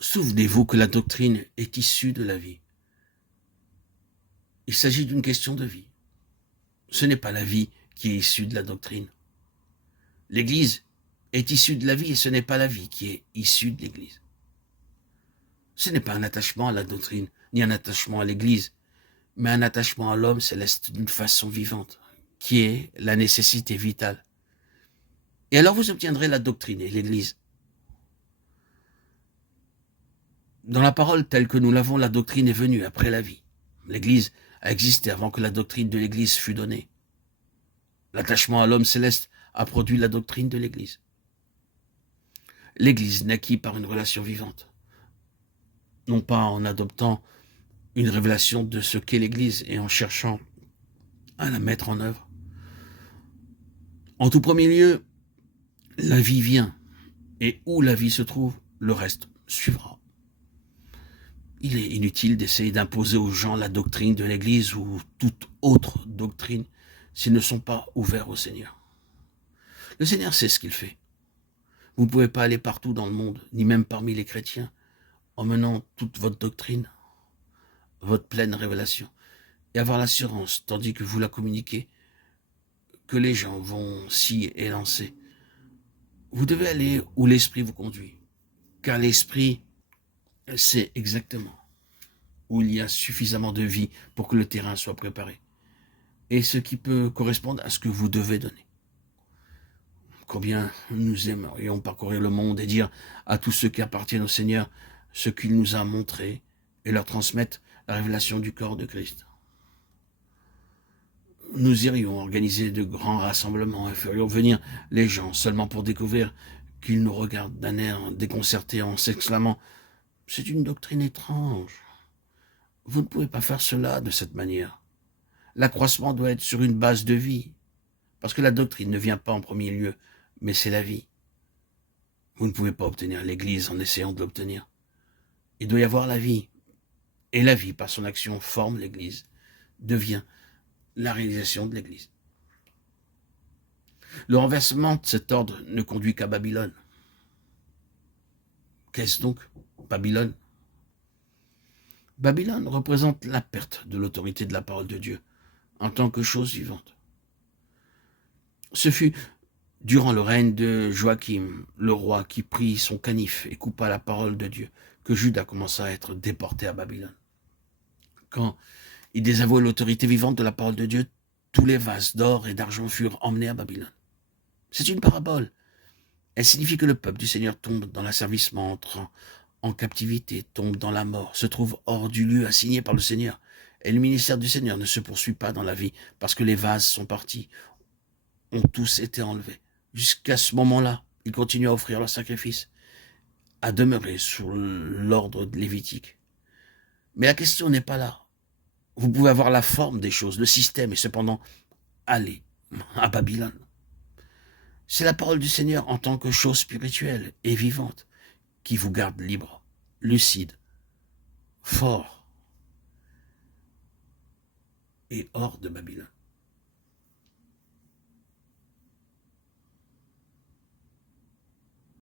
Souvenez-vous que la doctrine est issue de la vie. Il s'agit d'une question de vie. Ce n'est pas la vie qui est issue de la doctrine. L'Église est issue de la vie et ce n'est pas la vie qui est issue de l'Église. Ce n'est pas un attachement à la doctrine, ni un attachement à l'Église, mais un attachement à l'homme céleste d'une façon vivante, qui est la nécessité vitale. Et alors vous obtiendrez la doctrine et l'Église. Dans la parole telle que nous l'avons, la doctrine est venue après la vie. L'Église a existé avant que la doctrine de l'Église fût donnée. L'attachement à l'homme céleste a produit la doctrine de l'Église. L'Église naquit par une relation vivante, non pas en adoptant une révélation de ce qu'est l'Église et en cherchant à la mettre en œuvre. En tout premier lieu, la vie vient, et où la vie se trouve, le reste suivra. Il est inutile d'essayer d'imposer aux gens la doctrine de l'Église ou toute autre doctrine s'ils ne sont pas ouverts au Seigneur. Le Seigneur sait ce qu'il fait. Vous ne pouvez pas aller partout dans le monde, ni même parmi les chrétiens, en menant toute votre doctrine, votre pleine révélation, et avoir l'assurance, tandis que vous la communiquez, que les gens vont s'y élancer. Vous devez aller où l'Esprit vous conduit, car l'Esprit sait exactement où il y a suffisamment de vie pour que le terrain soit préparé, et ce qui peut correspondre à ce que vous devez donner. Combien nous aimerions parcourir le monde et dire à tous ceux qui appartiennent au Seigneur ce qu'il nous a montré et leur transmettre la révélation du corps de Christ. Nous irions organiser de grands rassemblements et ferions venir les gens seulement pour découvrir qu'ils nous regardent d'un air déconcerté en s'exclamant « C'est une doctrine étrange. Vous ne pouvez pas faire cela de cette manière. L'accroissement doit être sur une base de vie, parce que la doctrine ne vient pas en premier lieu, mais c'est la vie. Vous ne pouvez pas obtenir l'Église en essayant de l'obtenir. Il doit y avoir la vie, et la vie, par son action, forme l'Église, devient la réalisation de l'Église. Le renversement de cet ordre ne conduit qu'à Babylone. Qu'est-ce donc, Babylone? Babylone représente la perte de l'autorité de la parole de Dieu en tant que chose vivante. Ce fut durant le règne de Joachim, le roi, qui prit son canif et coupa la parole de Dieu, que Juda commença à être déporté à Babylone. Quand il désavouait l'autorité vivante de la parole de Dieu, tous les vases d'or et d'argent furent emmenés à Babylone. C'est une parabole. Elle signifie que le peuple du Seigneur tombe dans l'asservissement, entre en captivité, tombe dans la mort, se trouve hors du lieu assigné par le Seigneur. Et le ministère du Seigneur ne se poursuit pas dans la vie, parce que les vases sont partis, ont tous été enlevés. Jusqu'à ce moment-là, ils continuent à offrir leur sacrifice, à demeurer sous l'ordre lévitique. Mais la question n'est pas là. Vous pouvez avoir la forme des choses, le système, et cependant aller à Babylone. C'est la parole du Seigneur en tant que chose spirituelle et vivante qui vous garde libre, lucide, fort et hors de Babylone.